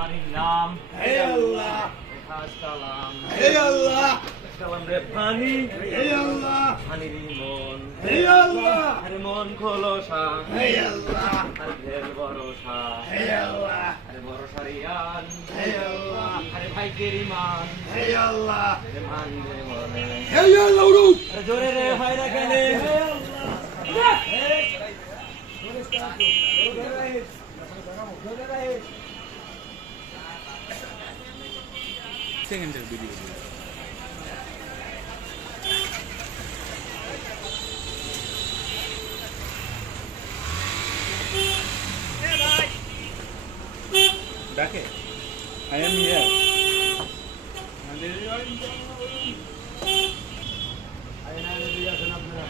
পানির নাম হে আল্লাহ, কালাম হে আল্লাহ, কালাম রে পানি হে আল্লাহ, পানির মন হে আল্লাহ, আরে মন খোলসা হে আল্লাহ, আরে ঢের ভরসা হে আল্লাহ, আরে ভরসা রিয়ান হে আল্লাহ, আরে ভাইকের ইমান হে আল্লাহ, আরে মান রে বলে হে আল্লাহ উরুদ, আরে জোরে রে ভাইরা কেনে সেকেন্ডের ভিডিও ডাকে আই এম হিয়ার আপনারা